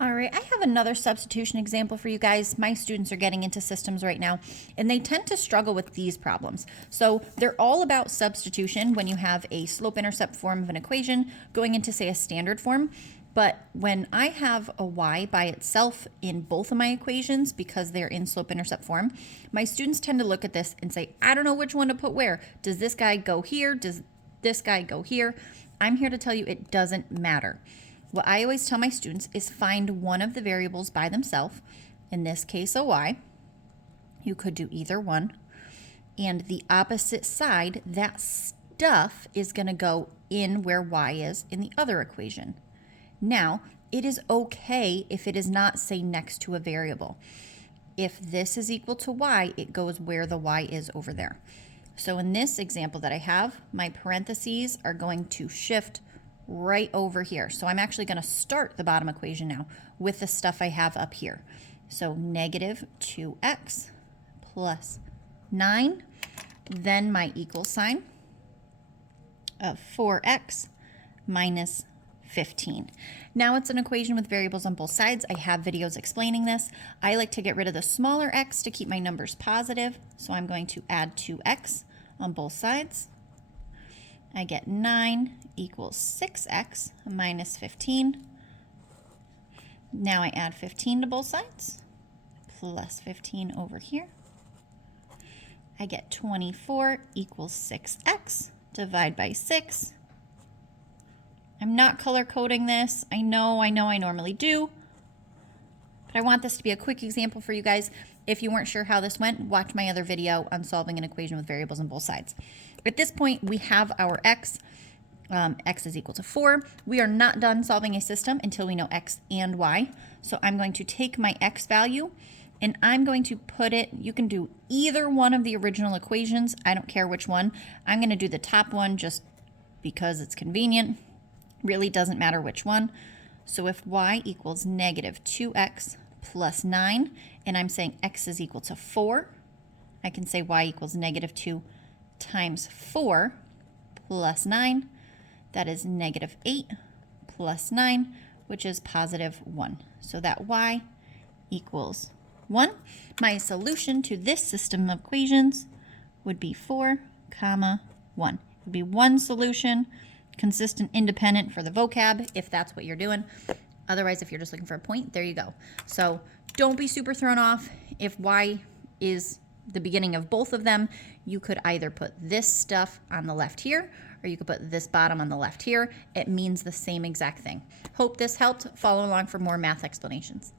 All right, I have another substitution example for you guys. My students are getting into systems right now, and they tend to struggle with these problems. So they're all about substitution when you have a slope-intercept form of an equation going into, say, a standard form. But when I have a y by itself in both of my equations because they're in slope-intercept form, my students tend to look at this and say, I don't know which one to put where. Does this guy go here? Does this guy go here? I'm here to tell you it doesn't matter. What I always tell my students is find one of the variables by themselves, in this case a y. You could do either one. And the opposite side, that stuff is going to go in where y is in the other equation. Now, it is okay if it is not, say, next to a variable. If this is equal to y, it goes where the y is over there. So in this example that I have, my parentheses are going to shift right over here. So I'm actually going to start the bottom equation now with the stuff I have up here. So negative 2x plus 9, then my equal sign of 4x minus 15. Now it's an equation with variables on both sides. I have videos explaining this. I like to get rid of the smaller x to keep my numbers positive. So I'm going to add 2x on both sides. I get 9 equals 6x minus 15. Now I add 15 to both sides, plus 15 over here. I get 24 equals 6x, divide by 6. I'm not color coding this. I know I normally do, but I want this to be a quick example for you guys. If you weren't sure how this went, watch my other video on solving an equation with variables on both sides. At this point, we have our x. X is equal to 4. We are not done solving a system until we know x and y. So I'm going to take my x value and I'm going to put it, you can do either one of the original equations. I don't care which one. I'm going to do the top one just because it's convenient. Really doesn't matter which one. So if y equals negative 2x plus 9, and I'm saying x is equal to 4, I can say y equals negative 2 times 4 plus 9. That is negative 8 plus 9, which is positive 1. So that y equals 1. My solution to this system of equations would be 4, 1. It would be one solution, consistent, independent for the vocab, if that's what you're doing. Otherwise, if you're just looking for a point, there you go. So don't be super thrown off. If y is the beginning of both of them, you could either put this stuff on the left here, or you could put this bottom on the left here. It means the same exact thing. Hope this helped. Follow along for more math explanations.